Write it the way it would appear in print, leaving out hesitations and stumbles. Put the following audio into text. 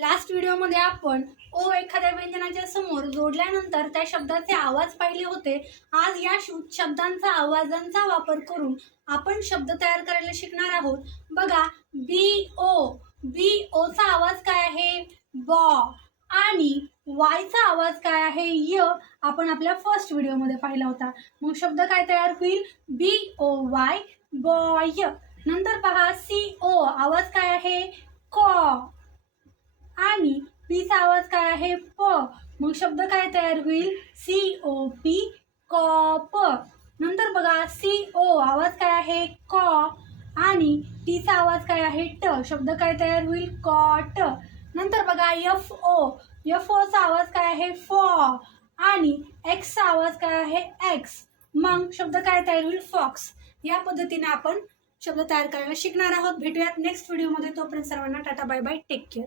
Last व्हिडिओमध्ये आपण ओ एखाद्या व्यंजनाच्या समोर जोडल्यानंतर त्या शब्दाचे आवाज पाहिले होते। आज या शब्दांचा आवाजांचा वापर करून आपण शब्द तयार करायला शिकणार आहोत। बघा, बी ओ चा आवाज काय आहे? बॉ। आणि वाय चा आवाज काय आहे? य। आपण आपल्या फर्स्ट व्हिडिओमध्ये पाहिला होता। मग शब्द काय तयार होईल? B O Y, boy. नंतर पहा, सी ओ आवाज काय आहे? कॉ। आणि पी चा आवाज काय आहे? प। मग शब्द काय तयार होईल? COP, cop. नंतर बघा, CO आवाज काय आहे? कॉ। आणि टी चा आवाज काय आहे? ट। शब्द काय तयार होईल? कॉट। नंतर बघा, FO चा आवाज काय आहे? फॉ। आणि एक्स चा आवाज काय आहे? एक्स। मग शब्द काय तयार होईल? फॉक्स। या पद्धतीने आपण शब्द तयार करायला शिकणार आहोत। भेटूयात नेक्स्ट व्हिडिओमध्ये। तोपर्यंत सर्वांना टाटा बाय बाय, टेक केअर।